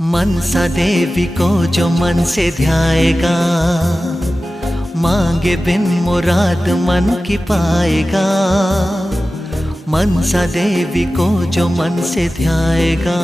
मनसा देवी को जो मन से ध्याएगा, मांगे बिन मुराद मन की पाएगा। मनसा देवी को जो मन से ध्याएगा,